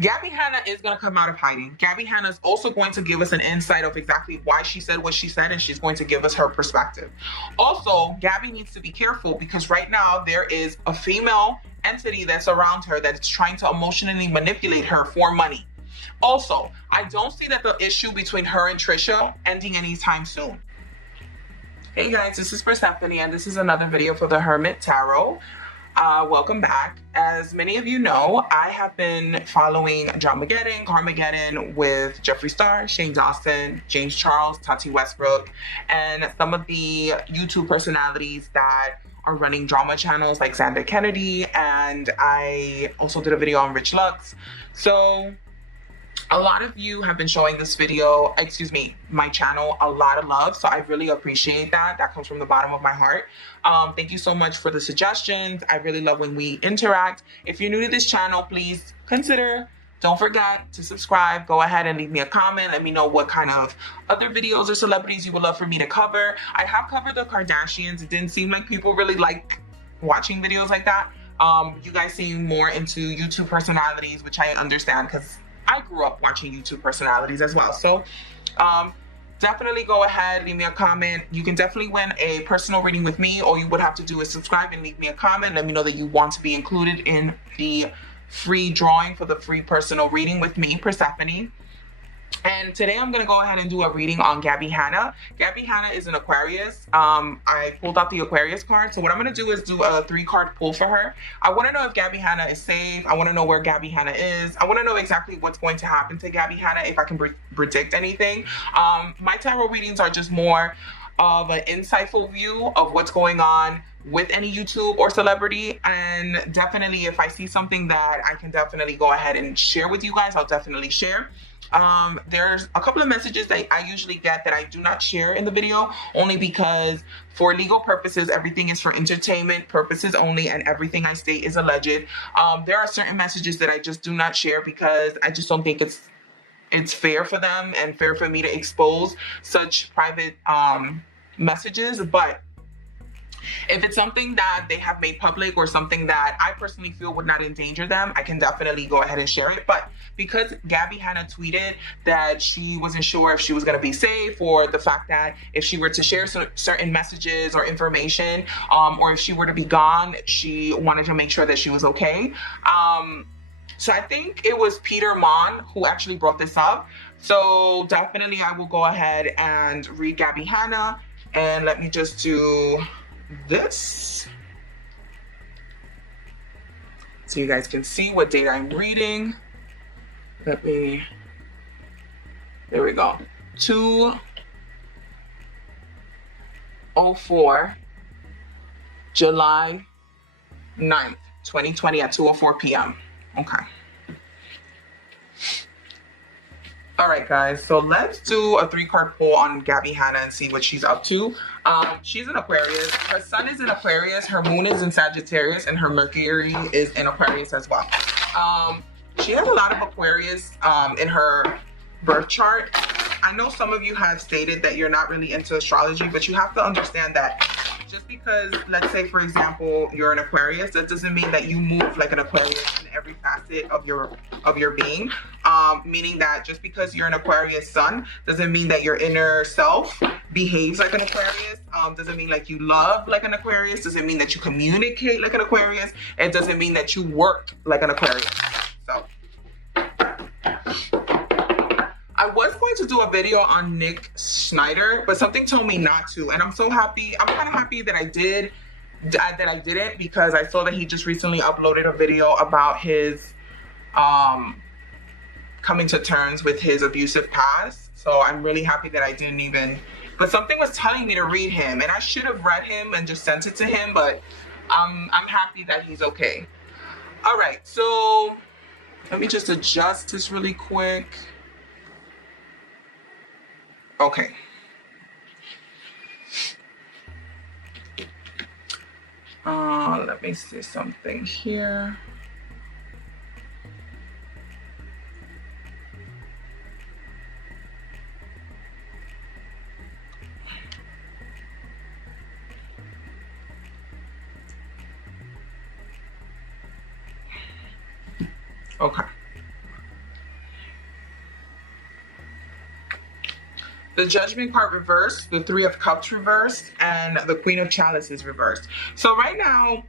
Gabbie Hanna is going to come out of hiding. Gabbie Hanna is also going to give us an insight of exactly why she said what she said, and she's going to give us her perspective. Also, Gabbie needs to be careful because right now there is a female entity that's around her that is trying to emotionally manipulate her for money. Also, I don't see that the issue between her and Tricia ending anytime soon. Hey guys, this is Persephone and this is another video for the Hermit Tarot. Welcome back. As many of you know, I have been following Dramageddon, Carmageddon with Jeffree Star, Shane Dawson, James Charles, Tati Westbrook, and some of the YouTube personalities that are running drama channels like Xander Kennedy, and I also did a video on Rich Lux. So a lot of you have been showing this video, my channel, a lot of love. So I really appreciate that. That comes from the bottom of my heart. Thank you so much for the suggestions. I really love when we interact. If you're new to this channel, please don't forget to subscribe. Go ahead and leave me a comment. Let me know what kind of other videos or celebrities you would love for me to cover. I have covered the Kardashians. It didn't seem like people really like watching videos like that. You guys seem more into YouTube personalities, which I understand because I grew up watching YouTube personalities as well. So definitely go ahead, leave me a comment. You can definitely win a personal reading with me. All you would have to do is subscribe and leave me a comment. Let me know that you want to be included in the free drawing for the free personal reading with me, Persephone. And today I'm going to go ahead and do a reading on Gabbie Hanna. Gabbie Hanna is an Aquarius. I pulled out the Aquarius card. So what I'm going to do is do a 3-card pull for her. I want to know if Gabbie Hanna is safe. I want to know where Gabbie Hanna is. I want to know exactly what's going to happen to Gabbie Hanna if I can predict anything. My tarot readings are just more of an insightful view of what's going on with any YouTube or celebrity, and definitely if I see something that I can definitely go ahead and share with you guys, I'll definitely share. There's a couple of messages that I usually get that I do not share in the video, only because for legal purposes, everything is for entertainment purposes only, and everything I state is alleged. There are certain messages that I just do not share because I just don't think it's fair for them and fair for me to expose such private messages. But if it's something that they have made public or something that I personally feel would not endanger them, I can definitely go ahead and share it. But because Gabbie Hanna tweeted that she wasn't sure if she was going to be safe, or the fact that if she were to share certain messages or information, or if she were to be gone, she wanted to make sure that she was okay. So I think it was Peter Monn who actually brought this up. So definitely I will go ahead and read Gabbie Hanna. And let me just do this so you guys can see what date I'm reading. There we go. 2:04 July 9th, 2020 at 2:04 p.m. Okay. All right, guys, so let's do a 3-card pull on Gabbie Hanna and see what she's up to. She's an Aquarius. Her sun is in Aquarius, her moon is in Sagittarius, and her Mercury is in Aquarius as well. She has a lot of Aquarius in her birth chart. I know some of you have stated that you're not really into astrology, but you have to understand that just because, let's say, for example, you're an Aquarius, that doesn't mean that you move like an Aquarius in every facet of your being. Meaning that just because you're an Aquarius sun doesn't mean that your inner self behaves like an Aquarius. Doesn't mean like you love like an Aquarius. Doesn't mean that you communicate like an Aquarius. It doesn't mean that you work like an Aquarius. So I was going to do a video on Nick Schneider, but something told me not to, and I'm so happy. I'm kind of happy that I didn't, because I saw that he just recently uploaded a video about his coming to terms with his abusive past. So I'm really happy that I didn't even, but something was telling me to read him, and I should have read him and just sent it to him, but I'm happy that he's okay. All right, so let me just adjust this really quick. Okay. Let me see something here. Okay. the Judgment card reversed, the Three of Cups reversed, and the Queen of Chalices reversed. So right now,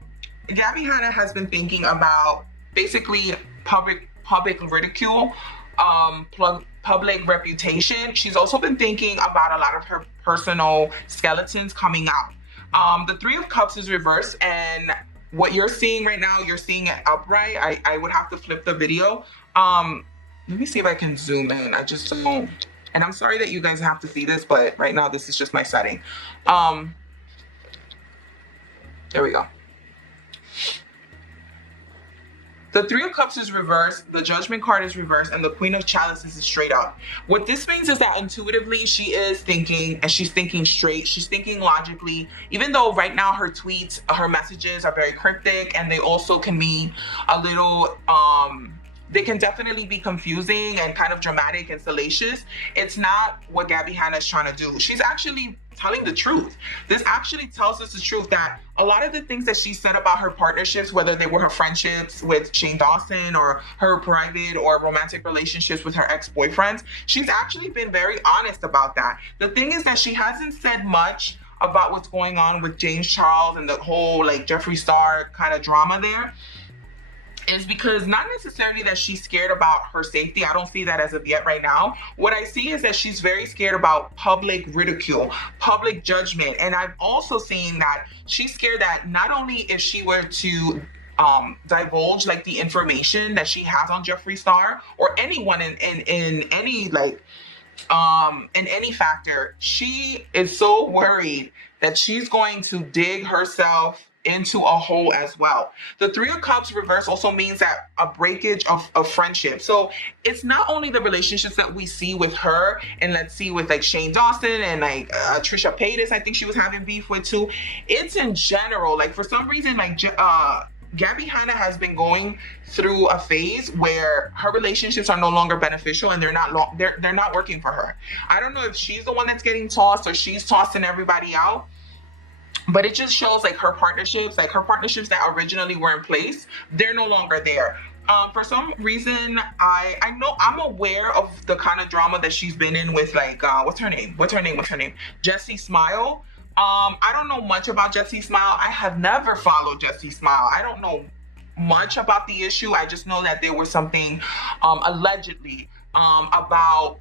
Gabbie Hanna has been thinking about basically public ridicule, public reputation. She's also been thinking about a lot of her personal skeletons coming out. The Three of Cups is reversed, and what you're seeing right now, you're seeing it upright. I would have to flip the video. Let me see if I can zoom in. I just don't, and I'm sorry that you guys have to see this, but right now this is just my setting. There we go. The Three of Cups is reversed, the Judgment card is reversed, and the Queen of Chalices is straight up. What this means is that intuitively she is thinking, and she's thinking straight, she's thinking logically, even though right now her tweets, her messages are very cryptic, and they also can be a little, they can definitely be confusing and kind of dramatic and salacious. It's not what Gabbie Hanna is trying to do. She's actually telling the truth. This actually tells us the truth that a lot of the things that she said about her partnerships, whether they were her friendships with Shane Dawson or her private or romantic relationships with her ex-boyfriends, she's actually been very honest about that. The thing is that she hasn't said much about what's going on with James Charles and the whole like Jeffree Star kind of drama there. Is because not necessarily that she's scared about her safety. I don't see that as of yet right now. What I see is that she's very scared about public ridicule, public judgment. And I've also seen that she's scared that not only if she were to divulge like the information that she has on Jeffree Star or anyone in any like in any factor, she is so worried that she's going to dig herself into a hole as well. The Three of Cups reverse also means that a breakage of friendship. So it's not only the relationships that we see with her and let's see with like Shane Dawson and like Tricia Paytas, I think she was having beef with too. It's in general, like for some reason, like Gabbie Hanna has been going through a phase where her relationships are no longer beneficial and they're not working for her. I don't know if she's the one that's getting tossed or she's tossing everybody out. But it just shows like her partnerships that originally were in place, they're no longer there. For some reason, I know I'm aware of the kind of drama that she's been in with like, what's her name? Jessie Smile. I don't know much about Jessie Smile. I have never followed Jessie Smile. I don't know much about the issue. I just know that there was something allegedly about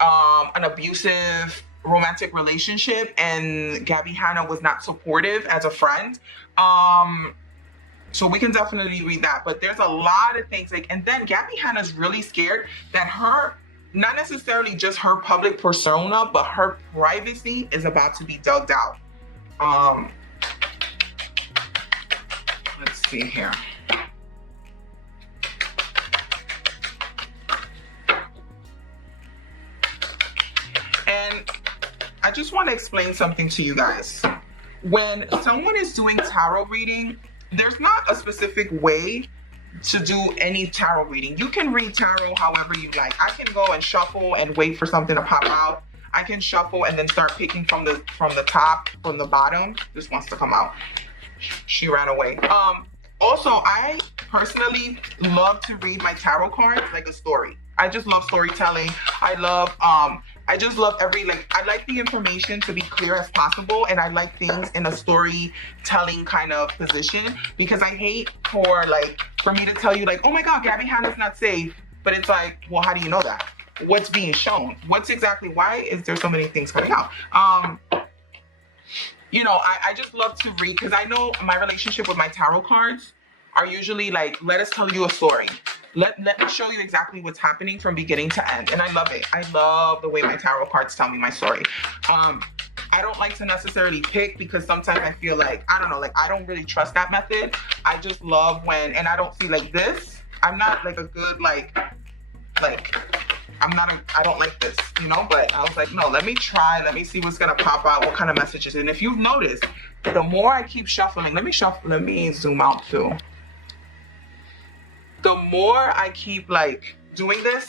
an abusive romantic relationship and Gabbie Hanna was not supportive as a friend. So we can definitely read that, but there's a lot of things like, and then Gabbie Hanna's really scared that her, not necessarily just her public persona, but her privacy is about to be dug out. Let's see here. And I just want to explain something to you guys. When someone is doing tarot reading, there's not a specific way to do any tarot reading. You can read tarot however you like. I can go and shuffle and wait for something to pop out. I can shuffle and then start picking from the top, from the bottom. This wants to come out. She ran away. Also, I personally love to read my tarot cards like a story. I just love storytelling. I just love I like the information to be clear as possible, and I like things in a storytelling kind of position, because I hate for me to tell you like, oh my God, Gabbie Hanna's not safe, but it's like, well, how do you know that? What's being shown? Why is there so many things coming out? You know, I just love to read, because I know my relationship with my tarot cards are usually like, let us tell you a story. Let me show you exactly what's happening from beginning to end. And I love it. I love the way my tarot cards tell me my story. I don't like to necessarily pick, because sometimes I feel like, I don't know, like I don't really trust that method. I just love when, and I don't see like this. I'm not like a good, I don't like this, you know, but I was like, no, let me try. Let me see what's going to pop out, what kind of messages. And if you've noticed, the more I keep shuffling, let me zoom out too. The more I keep like doing this,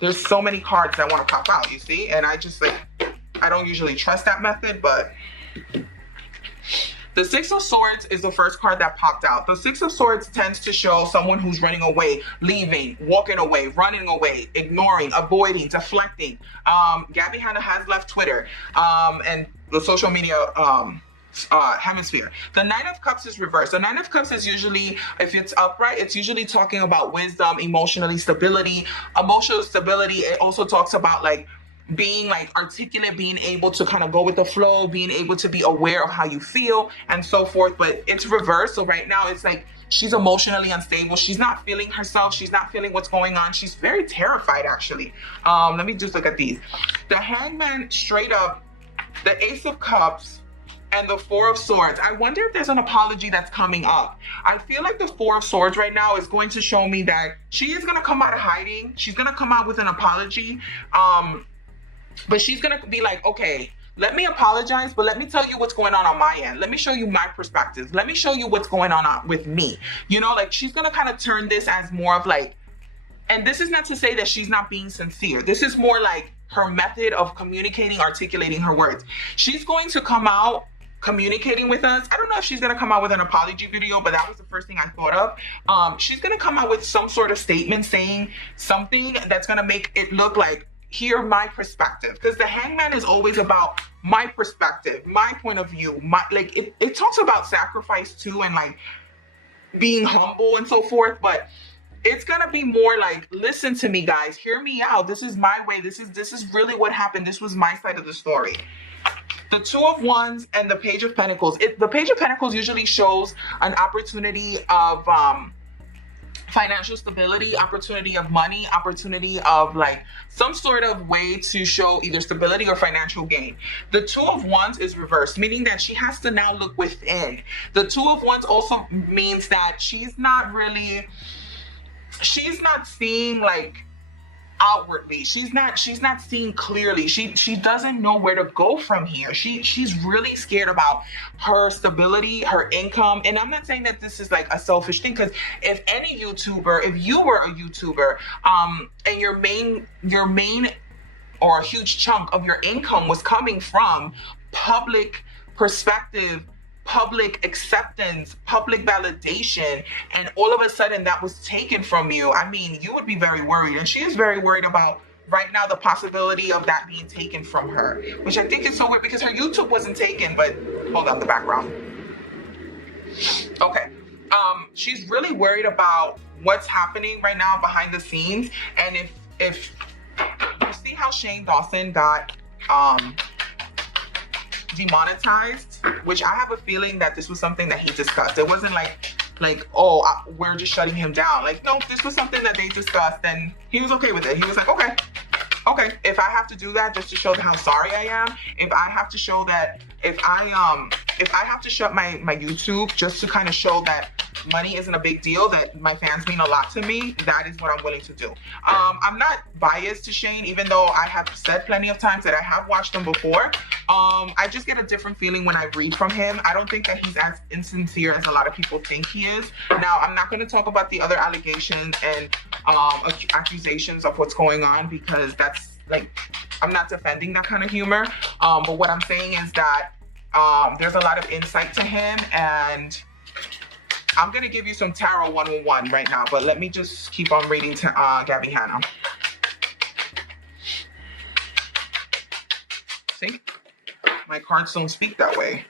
there's so many cards that want to pop out, you see? And I just like, I don't usually trust that method, but The Six of Swords is the first card that popped out. The Six of Swords tends to show someone who's running away, leaving, walking away, running away, ignoring, avoiding, deflecting. Gabbie Hanna has left Twitter and the social media hemisphere. The Nine of Cups is reversed. The Nine of Cups is usually, if it's upright, it's usually talking about wisdom, emotional stability. It also talks about like being like articulate, being able to kind of go with the flow, being able to be aware of how you feel and so forth. But it's reversed. So right now it's like she's emotionally unstable. She's not feeling herself. She's not feeling what's going on. She's very terrified, actually. Let me just look at these. The Hangman straight up, the Ace of Cups, and the Four of Swords. I wonder if there's an apology that's coming up. I feel like the Four of Swords right now is going to show me that she is going to come out of hiding. She's going to come out with an apology. But she's going to be like, okay, let me apologize, but let me tell you what's going on my end. Let me show you my perspective. Let me show you what's going on with me. You know, like she's going to kind of turn this as more of like, and this is not to say that she's not being sincere. This is more like her method of communicating, articulating her words. She's going to come out communicating with us. I don't know if she's going to come out with an apology video, but that was the first thing I thought of. She's going to come out with some sort of statement saying something that's going to make it look like, hear my perspective, because the Hangman is always about my perspective, my point of view, my like it talks about sacrifice too, and like being humble and so forth, but it's gonna be more like, listen to me guys, hear me out, this is my way, this is really what happened, this was my side of the story. The Two of Wands and the Page of Pentacles. The Page of Pentacles usually shows an opportunity of financial stability, opportunity of money, opportunity of like some sort of way to show either stability or financial gain. The Two of Wands is reversed, meaning that she has to now look within. The Two of Wands also means that she's not seeing like outwardly. She's not seeing clearly. She doesn't know where to go from here. She's really scared about her stability, her income. And I'm not saying that this is like a selfish thing, because if any YouTuber, if you were a YouTuber, and your main or a huge chunk of your income was coming from public perspective, public acceptance, public validation, and all of a sudden that was taken from you, I mean, you would be very worried. And she is very worried about right now the possibility of that being taken from her, which I think is so weird because her YouTube wasn't taken. But hold on, the background. Okay. She's really worried about what's happening right now behind the scenes. And if you see how Shane Dawson got demonetized, which I have a feeling that this was something that he discussed. It wasn't like oh, we're just shutting him down. Like, no, this was something that they discussed and he was okay with it. He was like, okay, if I have to do that just to show how sorry I am, if I have to show that, if I have to shut my YouTube just to kind of show that money isn't a big deal, that my fans mean a lot to me, that is what I'm willing to do. I'm not biased to Shane, even though I have said plenty of times that I have watched him before. I just get a different feeling when I read from him. I don't think that he's as insincere as a lot of people think he is. Now, I'm not going to talk about the other allegations and accusations of what's going on, because that's like, I'm not defending that kind of humor. But what I'm saying is that there's a lot of insight to him, and I'm going to give you some Tarot 101 right now, but let me just keep on reading to Gabbie Hanna. See? My cards don't speak that way.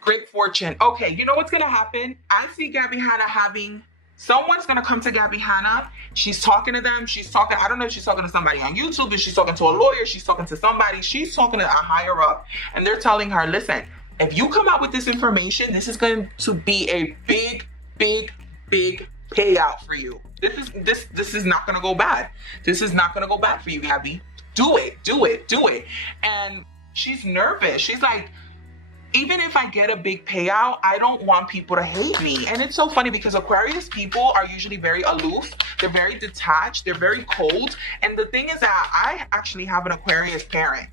Great fortune. Okay, you know what's going to happen? I see Gabbie Hanna having... Someone's going to come to Gabbie Hanna. She's talking to them. She's talking... I don't know if she's talking to somebody on YouTube, if she's talking to a lawyer, she's talking to somebody. She's talking to a higher up. And they're telling her, listen, if you come out with this information, this is going to be a big, big, big payout for you. This is not going to go bad. This is not going to go bad for you, Gabbie. Do it, do it, do it. And she's nervous. She's like, even if I get a big payout, I don't want people to hate me. And it's so funny because Aquarius people are usually very aloof. They're very detached. They're very cold. And the thing is that I actually have an Aquarius parent.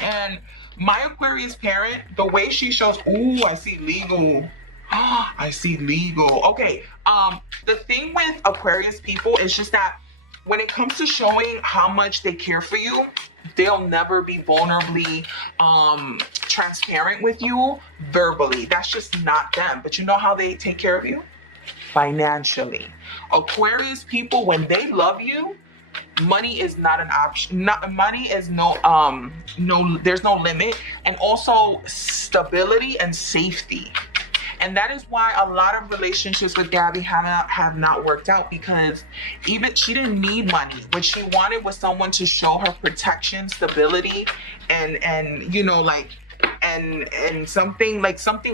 And my Aquarius parent, the way she shows, ooh, I see legal. I see legal. Okay. The thing with Aquarius people is just that when it comes to showing how much they care for you, they'll never be vulnerably transparent with you verbally. That's just not them. But you know how they take care of you? Financially. Aquarius people, when they love you, money is not an option. Money is there's no limit. And also stability and safety. And that is why a lot of relationships with Gabbie Hanna have not worked out, because even she didn't need money. What she wanted was someone to show her protection, stability, and you know, like, and something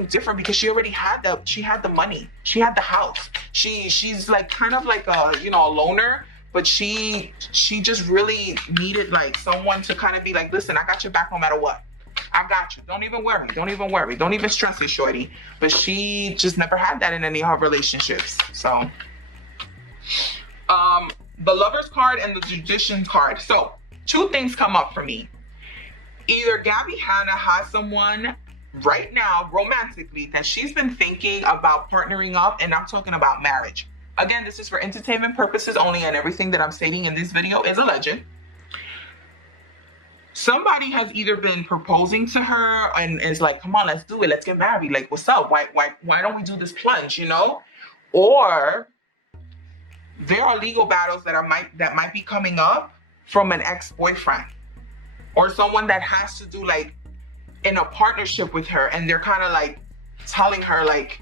different, because she already had she had the money, she had the house. She's like kind of like a, you know, a loner, but she just really needed like someone to kind of be like, listen, I got your back no matter what. I got you. Don't even worry. Don't even worry. Don't even stress it, shorty. But she just never had that in any of her relationships. So, the Lover's card and the Magician card. So, two things come up for me. Either Gabbie Hanna has someone right now, romantically, that she's been thinking about partnering up, and I'm talking about marriage. Again, this is for entertainment purposes only, and everything that I'm stating in this video is a legend. Somebody has either been proposing to her and is like, come on, let's do it. Let's get married. Like, what's up? Why don't we do this plunge, you know? Or there are legal battles that might be coming up from an ex-boyfriend or someone that has to do like in a partnership with her. And they're kind of like telling her like,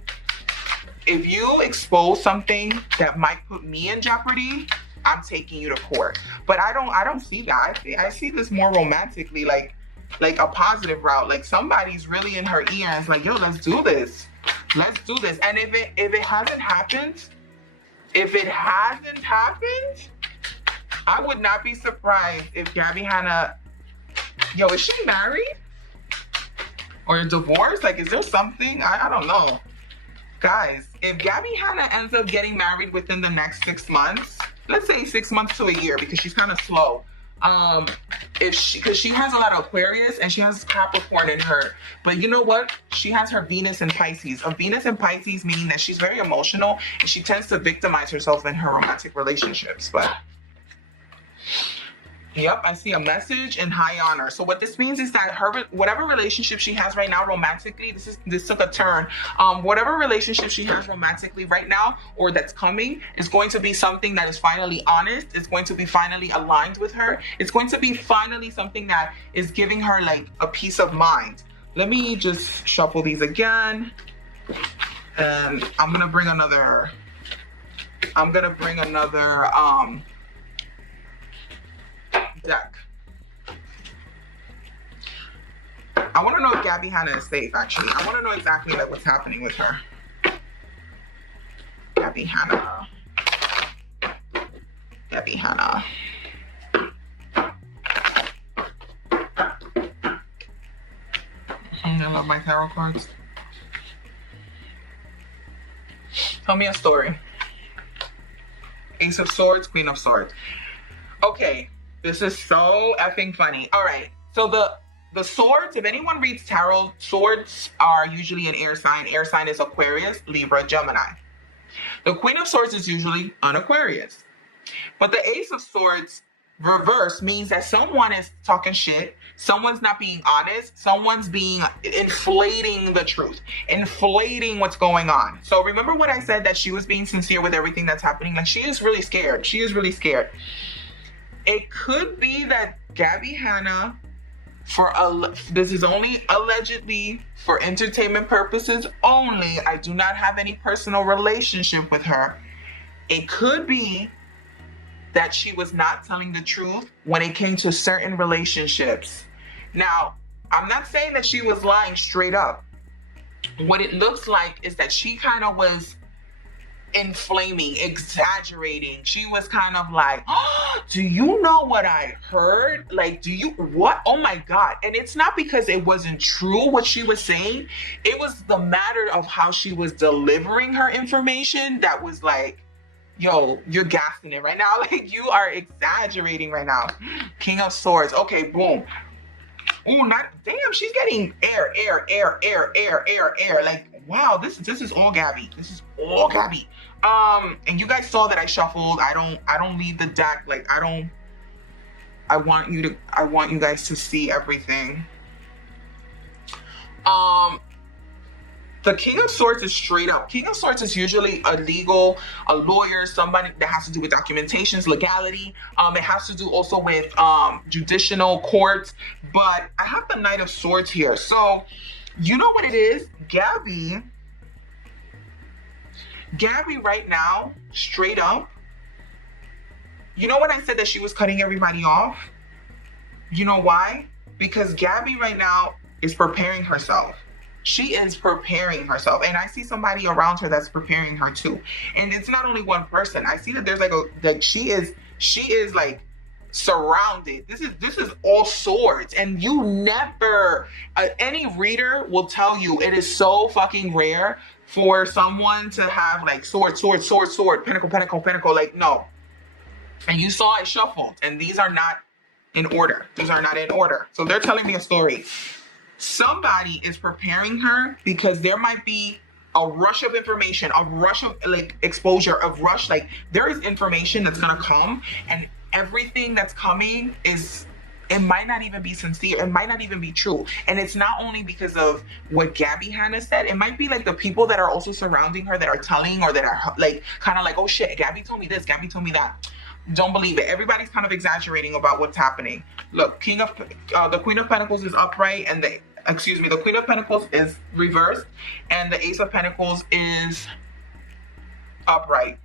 if you expose something that might put me in jeopardy, I'm taking you to court. But I don't see that. I see this more romantically, like a positive route. Like somebody's really in her ear and it's like, yo, let's do this. Let's do this. And if it hasn't happened, I would not be surprised if Gabbie Hanna, yo, is she married? Or divorced? Like, is there something? I don't know. Guys, if Gabbie Hanna ends up getting married within the next 6 months, let's say 6 months to a year, because she's kind of slow. Because she has a lot of Aquarius and she has Capricorn in her. But you know what? She has her Venus in Pisces. A Venus in Pisces meaning that she's very emotional and she tends to victimize herself in her romantic relationships. But yep, I see a message in high honor. So what this means is that whatever relationship she has right now romantically, this took a turn. Whatever relationship she has romantically right now or that's coming is going to be something that is finally honest. It's going to be finally aligned with her. It's going to be finally something that is giving her like a peace of mind. Let me just shuffle these again. And I'm gonna bring another deck. I want to know if Gabbie Hanna is safe, actually. I want to know exactly like what's happening with her. Gabbie Hanna. Gabbie Hanna. I love my tarot cards. Tell me a story. Ace of Swords, Queen of Swords. Okay. This is so effing funny. All right. So the swords, if anyone reads tarot, swords are usually an air sign. Air sign is Aquarius, Libra, Gemini. The Queen of Swords is usually an Aquarius. But the Ace of Swords reverse means that someone is talking shit. Someone's not being honest. Someone's inflating the truth, inflating what's going on. So remember what I said, that she was being sincere with everything that's happening. Like, she is really scared. She is really scared. It could be that Gabbie Hanna, this is only allegedly for entertainment purposes only. I do not have any personal relationship with her. It could be that she was not telling the truth when it came to certain relationships. Now, I'm not saying that she was lying straight up. What it looks like is that she kind of was inflaming, exaggerating. She was kind of like, oh, do you know what I heard? Like, what? Oh my God. And it's not because it wasn't true what she was saying. It was the matter of how she was delivering her information that was like, yo, you're gassing it right now. Like, you are exaggerating right now. King of Swords. Okay, boom. Oh, damn, she's getting air. Like, wow, this is all Gabbie. This is all Gabbie. And you guys saw that I shuffled. I don't leave the deck. Like, I want you guys to see everything. The King of Swords is straight up. King of Swords is usually a lawyer, somebody that has to do with documentations, legality. It has to do also with judicial courts. But I have the Knight of Swords here. So, you know what it is? Gabbie right now, straight up. You know when I said that she was cutting everybody off? You know why? Because Gabbie right now is preparing herself. She is preparing herself. And I see somebody around her that's preparing her too. And it's not only one person. I see that there's like she is like surrounded. This is all swords. And you never, any reader will tell you it is so fucking rare for someone to have like sword, pinnacle. Like, no. And you saw I shuffled. And these are not in order. These are not in order. So they're telling me a story. Somebody is preparing her because there might be a rush of information, a rush of like exposure, a rush, like there is information that's gonna come, and everything that's coming it might not even be sincere, it might not even be true. And it's not only because of what Gabbie Hanna said, it might be like the people that are also surrounding her that are telling, or that are like kind of like, oh shit, Gabbie told me this, Gabbie told me that. Don't believe it. Everybody's kind of exaggerating about what's happening. Look, the Queen of Pentacles is upright, and the Queen of Pentacles is reversed, and the Ace of Pentacles is upright.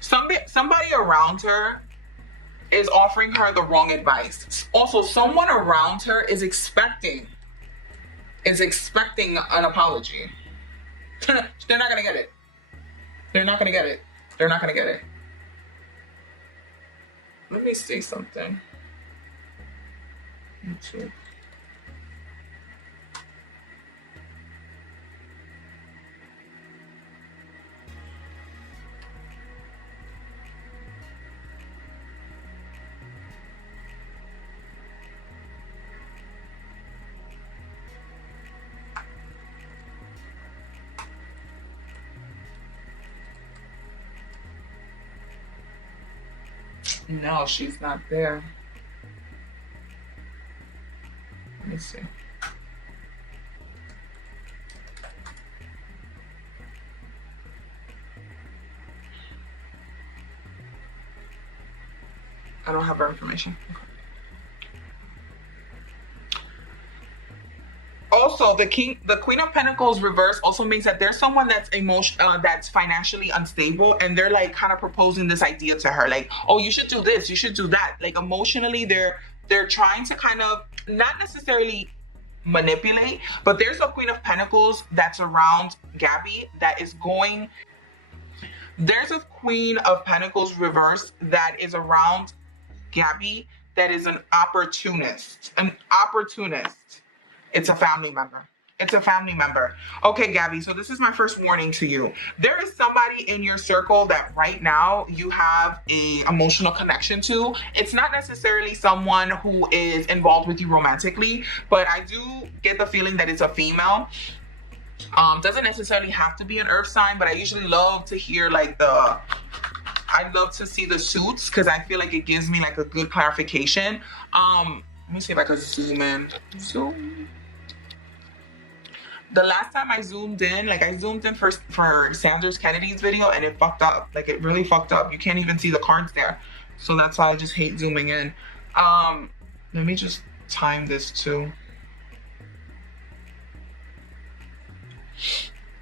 Somebody around her is offering her the wrong advice. Also, someone around her is expecting an apology. They're not gonna get it. They're not gonna get it. They're not gonna get it. Let me see something. YouTube. No, she's not there. Let me see. I don't have her information. Okay. Also, the Queen of Pentacles reverse also means that there's someone that's that's financially unstable, and they're like kind of proposing this idea to her, like, oh, you should do this, you should do that. Like emotionally, they're trying to kind of not necessarily manipulate, but there's a Queen of Pentacles that's around Gabbie that is going. There's a Queen of Pentacles reverse that is around Gabbie that is an opportunist. An opportunist. It's a family member. It's a family member. Okay, Gabbie, so this is my first warning to you. There is somebody in your circle that right now you have a emotional connection to. It's not necessarily someone who is involved with you romantically, but I do get the feeling that it's a female. Doesn't necessarily have to be an earth sign, but I usually love to hear like I love to see the suits because I feel like it gives me like a good clarification. Let me see if I could zoom in. Zoom. The last time I zoomed in, like I zoomed in for Sanders Kennedy's video, and it fucked up. Like it really fucked up. You can't even see the cards there. So that's why I just hate zooming in. Let me just time this too.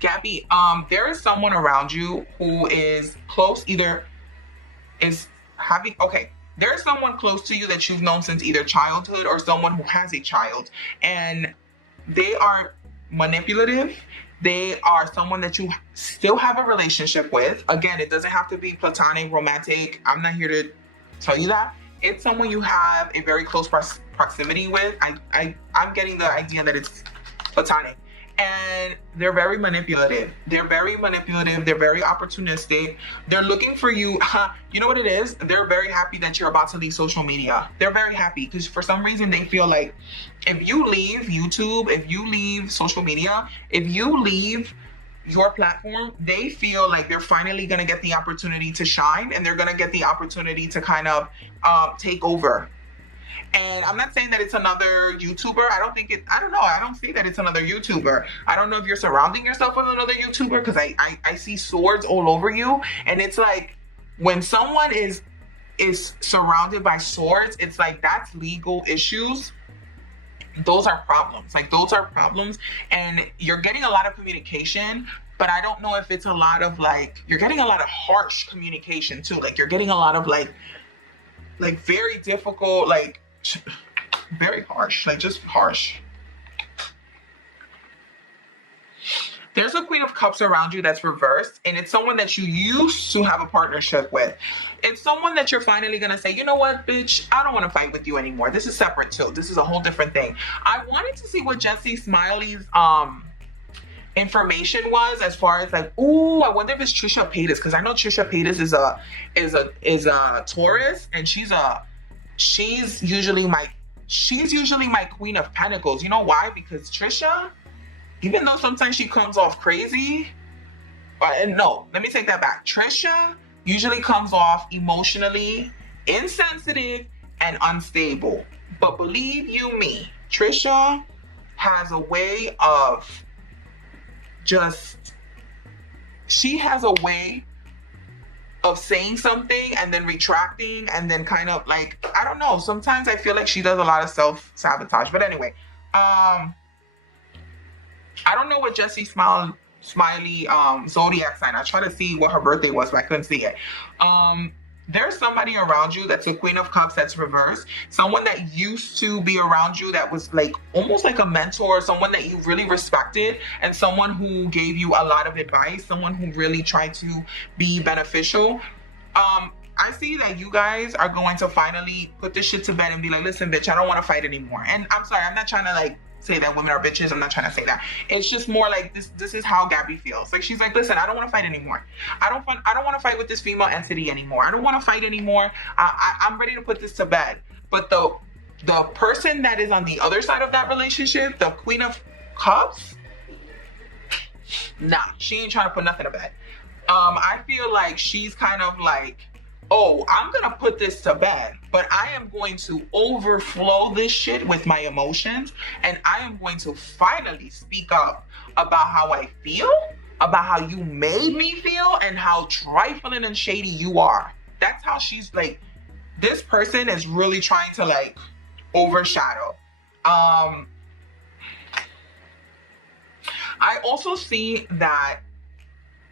Gabbie, there is someone around you who is close, either is having, okay, there's someone close to you that you've known since either childhood or someone who has a child, and they are manipulative. They are someone that you still have a relationship with. Again, it doesn't have to be platonic, romantic. I'm not here to tell you that. It's someone you have a very close proximity with. I'm getting the idea that it's platonic. And they're very manipulative. They're very manipulative. They're very opportunistic. They're looking for you. You know what it is? They're very happy that you're about to leave social media. They're very happy because for some reason they feel like if you leave YouTube, if you leave social media, if you leave your platform, they feel like they're finally going to get the opportunity to shine, and they're going to get the opportunity to kind of take over. And I'm not saying that it's another YouTuber. I don't know. I don't see that it's another YouTuber. I don't know if you're surrounding yourself with another YouTuber, because I see swords all over you. And it's like, when someone is surrounded by swords, it's like, that's legal issues. Those are problems. Like, those are problems. And you're getting a lot of communication, but I don't know if it's a lot of like, you're getting a lot of harsh communication too. Like, you're getting a lot of like very difficult, like very harsh, like just harsh. There's a Queen of Cups around you that's reversed, and it's someone that you used to have a partnership with. It's someone that you're finally going to say, you know what, bitch, I don't want to fight with you anymore. This is separate too. This is a whole different thing. I wanted to see what Jessie Smiley's information was, as far as like, ooh, I wonder if it's Tricia Paytas, because I know Tricia Paytas is a Taurus, and she's usually my Queen of Pentacles. You know why? Because Tricia, even though sometimes she comes off crazy, and no, let me take that back. Tricia usually comes off emotionally insensitive and unstable. But believe you me, Tricia has a way of she has a way of saying something and then retracting, and then kind of like, I don't know, sometimes I feel like she does a lot of self-sabotage. But anyway, I don't know what Jessie Smiley zodiac sign. I tried to see what her birthday was, but I couldn't see it. There's somebody around you that's a Queen of Cups that's reversed. Someone that used to be around you that was like almost like a mentor, someone that you really respected, and someone who gave you a lot of advice, someone who really tried to be beneficial. I see that you guys are going to finally put this shit to bed and be like, listen, bitch, I don't want to fight anymore. And I'm sorry, I'm not trying to like say that women are bitches. I'm not trying to say that. It's just more like this is how Gabbie feels. Like, she's like, listen, I don't want to fight anymore. I don't want to fight with this female entity anymore. I don't want to fight anymore. I'm ready to put this to bed. But the person that is on the other side of that relationship, the Queen of Cups, nah, she ain't trying to put nothing to bed. I feel like she's kind of like, oh, I'm gonna put this to bed, but I am going to overflow this shit with my emotions, and I am going to finally speak up about how I feel, about how you made me feel, and how trifling and shady you are. That's how she's like, this person is really trying to like overshadow. I also see that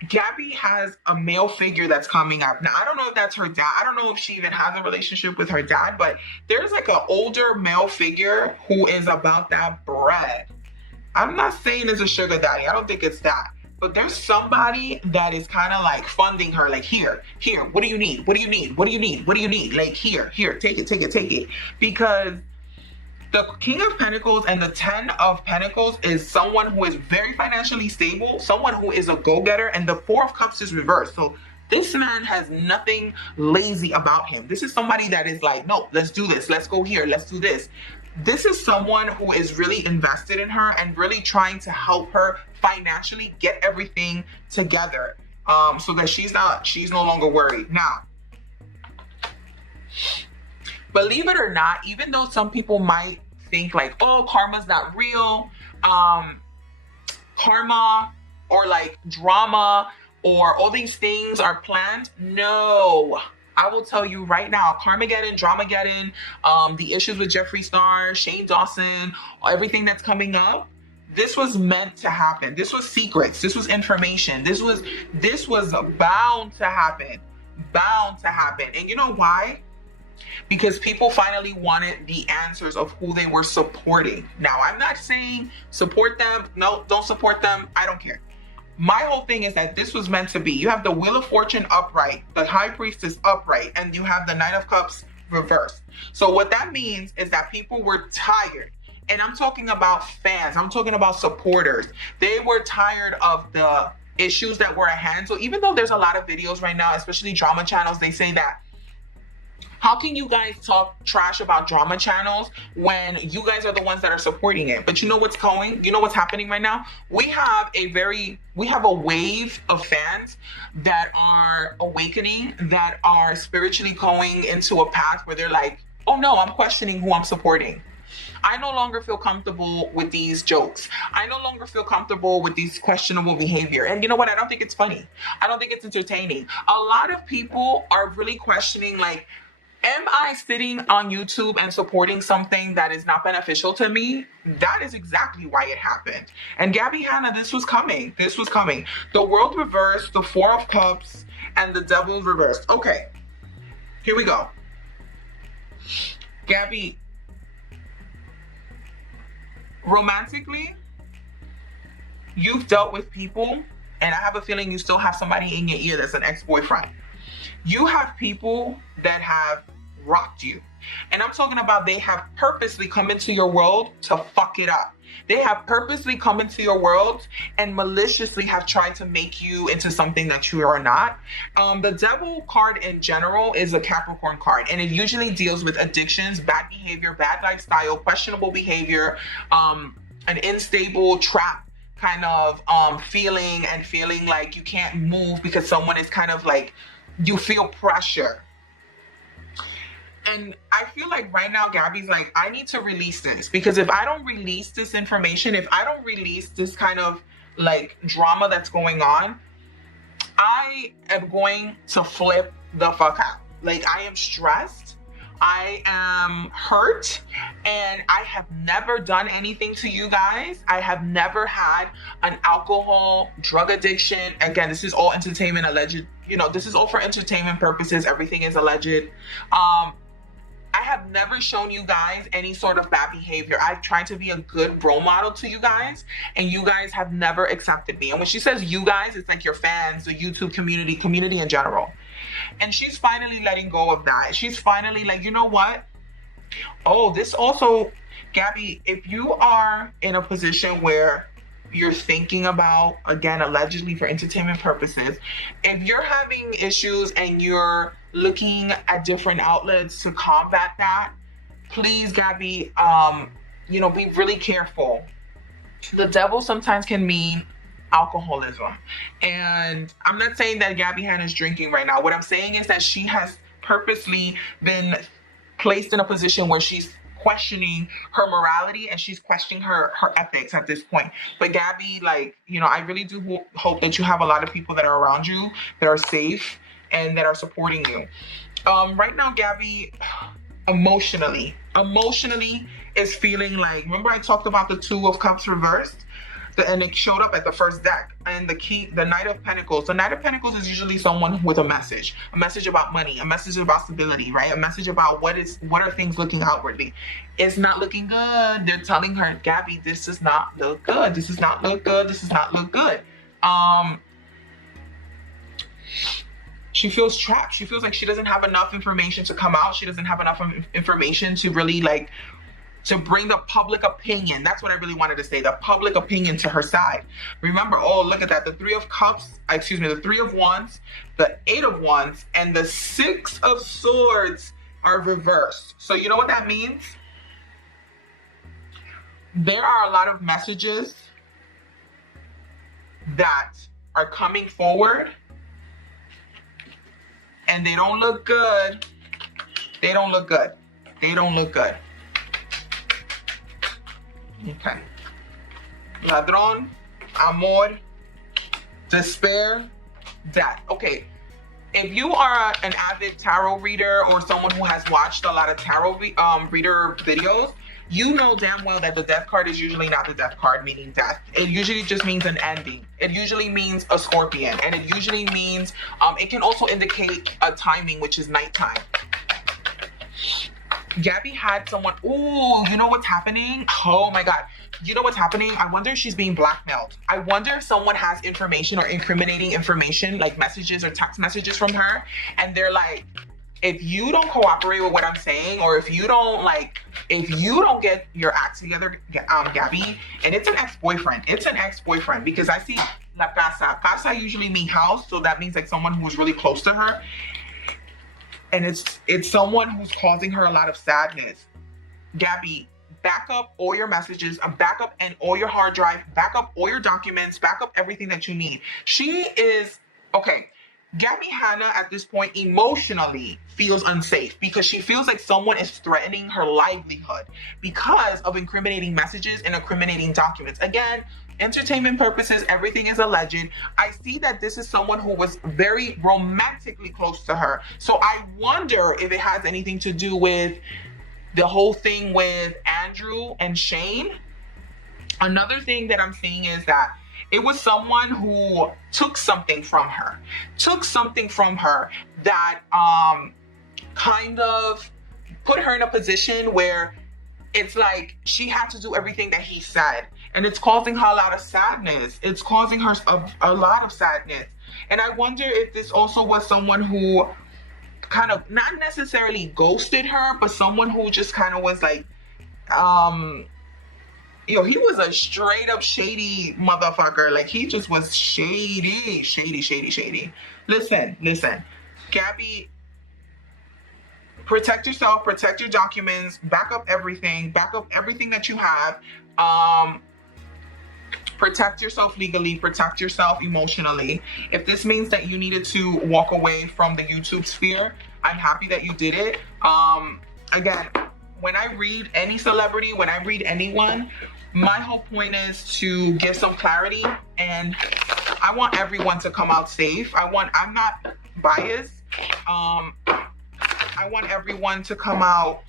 Gabbie has a male figure that's coming up. Now, I don't know if that's her dad. I don't know if she even has a relationship with her dad, but there's like an older male figure who is about that bread. I'm not saying it's a sugar daddy. I don't think it's that. But there's somebody that is kind of like funding her, like, here, what do you need? What do you need? What do you need? What do you need? Like, here, take it. Because the King of Pentacles and the 10 of Pentacles is someone who is very financially stable, someone who is a go-getter, and the 4 of Cups is reversed. So this man has nothing lazy about him. This is somebody that is like, no, let's do this. Let's go here. Let's do this. This is someone who is really invested in her and really trying to help her financially get everything together, so that she's no longer worried. Now, believe it or not, even though some people might think like, oh, karma's not real, karma or like drama or all these things are planned. No, I will tell you right now, Carmageddon, Dramageddon, the issues with Jeffree Star, Shane Dawson, everything that's coming up, this was meant to happen. This was secrets. This was information. This was bound to happen. And you know why? Because people finally wanted the answers of who they were supporting. Now, I'm not saying support them. No, don't support them. I don't care. My whole thing is that this was meant to be. You have the Wheel of Fortune upright, the High Priestess upright, and you have the Knight of Cups reversed. So what that means is that people were tired. And I'm talking about fans. I'm talking about supporters. They were tired of the issues that were at hand. So even though there's a lot of videos right now, especially drama channels, they say that How can you guys talk trash about drama channels when you guys are the ones that are supporting it? But you know what's going? You know what's happening right now? We have a wave of fans that are awakening, that are spiritually going into a path where they're like, oh no, I'm questioning who I'm supporting. I no longer feel comfortable with these jokes. I no longer feel comfortable with these questionable behavior. And you know what? I don't think it's funny. I don't think it's entertaining. A lot of people are really questioning, like, am I sitting on YouTube and supporting something that is not beneficial to me? That is exactly why it happened. And Gabbie Hanna, this was coming. This was coming. The world reversed, the Four of Cups, and the Devil reversed. Okay, here we go. Gabbie, romantically, you've dealt with people, and I have a feeling you still have somebody in your ear that's an ex-boyfriend. You have people that have rocked you. And I'm talking about they have purposely come into your world to fuck it up. They have purposely come into your world and maliciously have tried to make you into something that you are not. The Devil card in general is a Capricorn card, and it usually deals with addictions, bad behavior, bad lifestyle, questionable behavior, an unstable trap kind of feeling like you can't move because someone is kind of like, you feel pressure. And I feel like right now, Gabbie's like, I need to release this, because if I don't release this information, if I don't release this kind of like drama that's going on, I am going to flip the fuck out. Like, I am stressed. I am hurt, and I have never done anything to you guys. I have never had an alcohol, drug addiction. Again, this is all entertainment, alleged. You know, this is all for entertainment purposes. Everything is alleged. I have never shown you guys any sort of bad behavior. I've tried to be a good role model to you guys, and you guys have never accepted me. And when she says you guys, it's like your fans, the YouTube community in general. And she's finally letting go of that. She's finally like, you know what? Oh, this also, Gabbie, if you are in a position where you're thinking about, again, allegedly for entertainment purposes, if you're having issues and you're looking at different outlets to combat that, please, Gabbie, be really careful. The Devil sometimes can mean alcoholism. And I'm not saying that Gabbie Hanna is drinking right now. What I'm saying is that she has purposely been placed in a position where she's questioning her morality and she's questioning her ethics at this point. But Gabbie, like, I really do hope that you have a lot of people that are around you that are safe and that are supporting you. Right now, Gabbie, emotionally is feeling like, remember I talked about the Two of Cups reversed? And it showed up at the first deck. And the Knight of Pentacles. The Knight of Pentacles is usually someone with a message about money, a message about stability, right? A message about what are things looking outwardly. It's not looking good. They're telling her, Gabbie, this does not look good. This does not look good. This does not look good. She feels trapped. She feels like she doesn't have enough information to come out. She doesn't have enough information to really to bring the public opinion. That's what I really wanted to say. The public opinion to her side. Remember, oh, look at that. The Three of Cups, the Three of Wands, the Eight of Wands, and the Six of Swords are reversed. So you know what that means? There are a lot of messages that are coming forward, and they don't look good. They don't look good. They don't look good. Okay. Ladrón, amor, despair, death. Okay. If you are an avid tarot reader or someone who has watched a lot of tarot reader videos, you know damn well that the death card is usually not the death card meaning death. It usually just means an ending. It usually means a scorpion. And it usually means, it can also indicate a timing, which is nighttime. Gabbie had someone, ooh, you know what's happening? Oh my God. You know what's happening? I wonder if she's being blackmailed. I wonder if someone has information or incriminating information, like messages or text messages from her. And they're like, if you don't cooperate with what I'm saying, or if you don't get your act together, Gabbie, and it's an ex-boyfriend. It's an ex-boyfriend because I see la casa. Casa usually means house. So that means like someone who was really close to her. and it's someone who's causing her a lot of sadness. Gabbie, back up all your messages, back up and all your hard drive, back up all your documents, back up everything that you need. She is, okay, Gabbie Hanna at this point emotionally feels unsafe because she feels like someone is threatening her livelihood because of incriminating messages and incriminating documents. Again, entertainment purposes, everything is alleged. I see that this is someone who was very romantically close to her. So I wonder if it has anything to do with the whole thing with Andrew and Shane. Another thing that I'm seeing is that it was someone who took something from her that kind of put her in a position where it's like she had to do everything that he said, and it's causing her a lot of sadness. It's causing her a lot of sadness. And I wonder if this also was someone who kind of not necessarily ghosted her, but someone who just kind of was like, he was a straight up shady motherfucker. Like, he just was shady. Listen, Gabbie, protect yourself, protect your documents, back up everything that you have. Protect yourself legally, protect yourself emotionally. If this means that you needed to walk away from the YouTube sphere, I'm happy that you did it. Again, when I read any celebrity, when I read anyone, my whole point is to give some clarity, and I want everyone to come out safe. I'm not biased. I want everyone to come out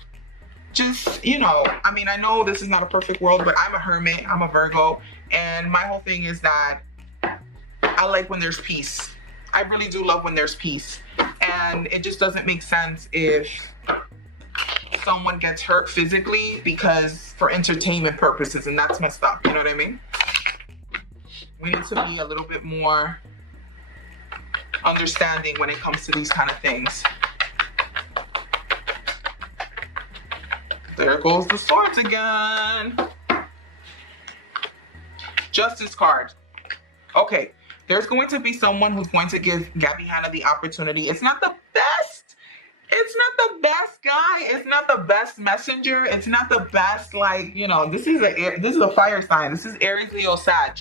just, I mean, I know this is not a perfect world, but I'm a hermit, I'm a Virgo, and my whole thing is that I like when there's peace. I really do love when there's peace. And it just doesn't make sense if someone gets hurt physically because for entertainment purposes, and that's messed up. You know what I mean? We need to be a little bit more understanding when it comes to these kind of things. There goes the swords again. Justice card. Okay, there's going to be someone who's going to give Gabbie Hanna the opportunity. It's not the best. It's not the best guy. It's not the best messenger. It's not the best, this is a fire sign. This is Aries, Leo, Sag.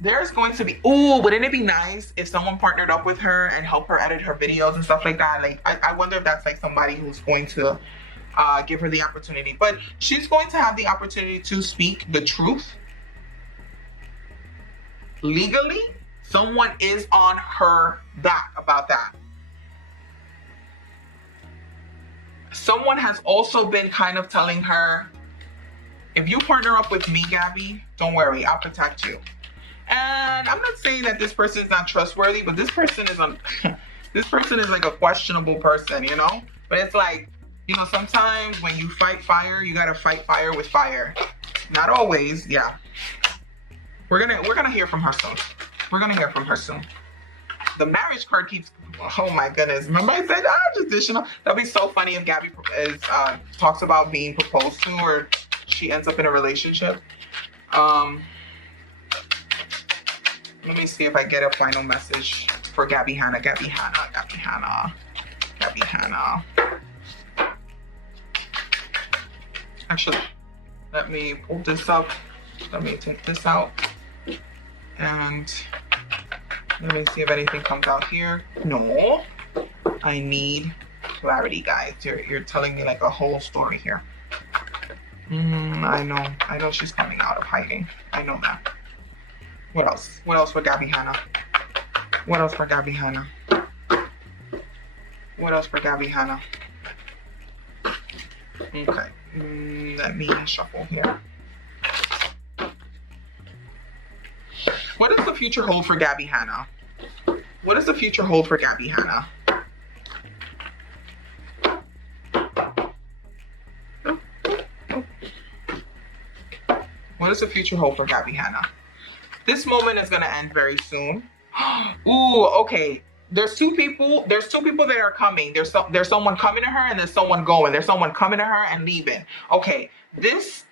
There's going to be, wouldn't it be nice if someone partnered up with her and helped her edit her videos and stuff like that? Like, I wonder if that's like somebody who's going to give her the opportunity. But she's going to have the opportunity to speak the truth. Legally, someone is on her back about that. Someone has also been kind of telling her, if you partner up with me, Gabbie, don't worry, I'll protect you. And I'm not saying that this person is not trustworthy, but this person is like a questionable person, But it's like, sometimes when you fight fire, you gotta fight fire with fire. Not always, yeah. We're gonna hear from her soon. We're gonna hear from her soon. The marriage card keeps, oh my goodness. Remember I said, traditional? That'd be so funny if Gabbie talks about being proposed to, or she ends up in a relationship. Let me see if I get a final message for Gabbie Hanna. Gabbie Hanna. Actually, let me pull this up. Let me take this out. And let me see if anything comes out here. No. I need clarity, guys. You're telling me like a whole story here. I know she's coming out of hiding. I know that. What else? What else for Gabbie Hanna? What else for Gabbie Hanna? What else for Gabbie Hanna? Okay. Let me shuffle here. What does the future hold for Gabbie Hanna? What does the future hold for Gabbie Hanna? What does the future hold for Gabbie Hanna? This moment is going to end very soon. Ooh, okay. There's two people that are coming. There's someone coming to her and there's someone going. There's someone coming to her and leaving. Okay, this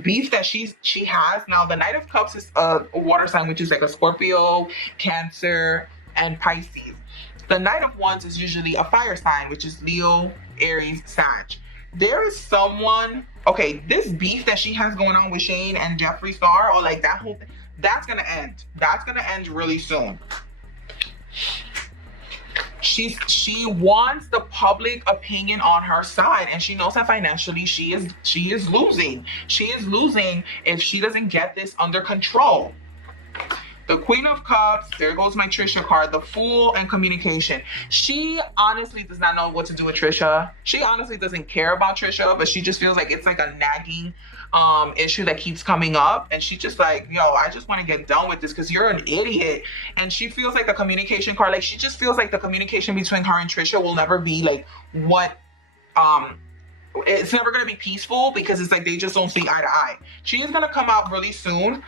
beef that she has now. The Knight of Cups is a water sign, which is like a Scorpio, Cancer, and Pisces. The Knight of Wands is usually a fire sign, which is Leo, Aries, Sag. There is someone, okay, this beef that she has going on with Shane and Jeffree Star, or like that whole thing, that's gonna end. That's gonna end really soon. She wants the public opinion on her side, and she knows that financially she is losing. She is losing if she doesn't get this under control. The Queen of Cups, there goes my Tricia card, the Fool and communication. She honestly does not know what to do with Tricia. She honestly doesn't care about Tricia, but she just feels like it's like a nagging issue that keeps coming up. And she's just like, yo, I just want to get done with this because you're an idiot. And she feels like the communication card, like she just feels like the communication between her and Tricia will never be like what, it's never going to be peaceful because it's like they just don't see eye to eye. She is going to come out really soon.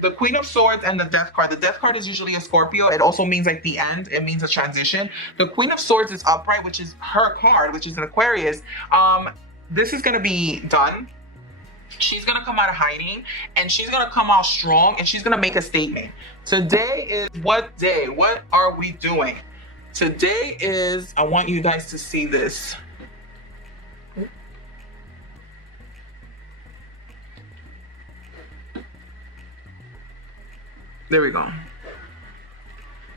The Queen of Swords and the Death card. The Death card is usually a Scorpio. It also means like the end. It means a transition. The Queen of Swords is upright, which is her card, which is an Aquarius. This is going to be done. She's going to come out of hiding and she's going to come out strong and she's going to make a statement. Today is what day? What are we doing? Today is, I want you guys to see this. There we go.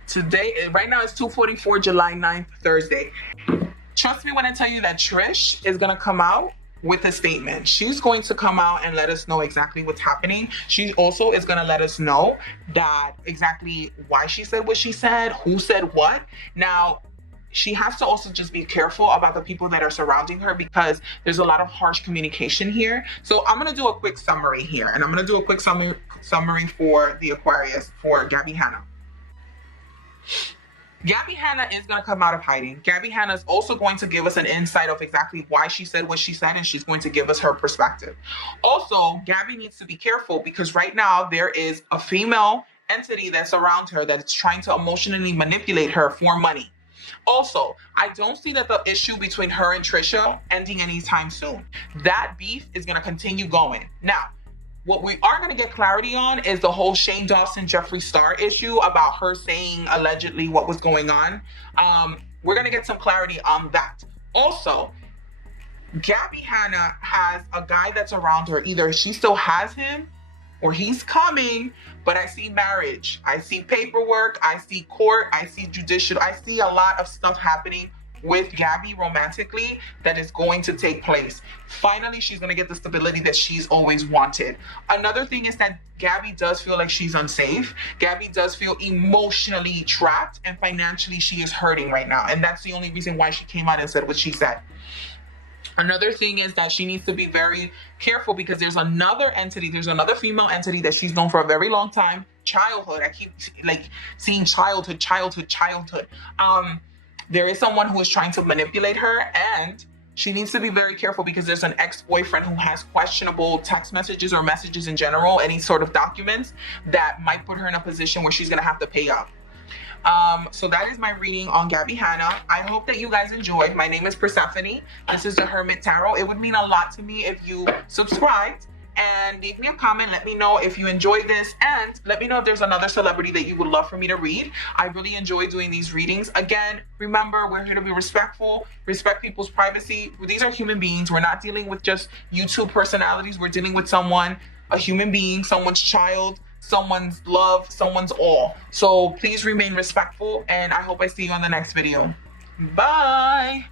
Today, right now it's 2:44, July 9th, Thursday. Trust me when I tell you that Trish is going to come out with a statement. She's going to come out and let us know exactly what's happening. She also is going to let us know that exactly why she said what she said, who said what. Now, she has to also just be careful about the people that are surrounding her because there's a lot of harsh communication here. So I'm going to do a quick summary here, and I'm going to do a quick summary for the Aquarius, for Gabbie Hanna. Gabbie Hanna is going to come out of hiding. Gabbie Hanna is also going to give us an insight of exactly why she said what she said, and she's going to give us her perspective. Also, Gabbie needs to be careful because right now there is a female entity that's around her that is trying to emotionally manipulate her for money. Also, I don't see that the issue between her and Tricia ending anytime soon. That beef is going to continue going. Now, what we are going to get clarity on is the whole Shane Dawson, Jeffree Star issue about her saying allegedly what was going on. We're going to get some clarity on that. Also, Gabbie Hanna has a guy that's around her. Either she still has him or he's coming, but I see marriage. I see paperwork. I see court. I see judicial. I see a lot of stuff happening with Gabbie romantically that is going to take place. Finally, she's going to get the stability that she's always wanted. Another thing is that Gabbie does feel like she's unsafe. Gabbie does feel emotionally trapped, and financially she is hurting right now. And that's the only reason why she came out and said what she said. Another thing is that she needs to be very careful because there's another entity, there's another female entity that she's known for a very long time. Childhood. I keep like seeing childhood. There is someone who is trying to manipulate her, and she needs to be very careful because there's an ex-boyfriend who has questionable text messages or messages in general, any sort of documents that might put her in a position where she's going to have to pay up. So that is my reading on Gabbie Hanna. I hope that you guys enjoyed. My name is Persephone. This is the Hermit Tarot. It would mean a lot to me if you subscribed and leave me a comment. Let me know if you enjoyed this, and let me know if there's another celebrity that you would love for me to read. I really enjoy doing these readings. Again, remember, we're here to be respectful, respect people's privacy. These are human beings. We're not dealing with just YouTube personalities. We're dealing with someone, a human being, someone's child, someone's love, someone's all. So please remain respectful, and I hope I see you on the next video. Bye.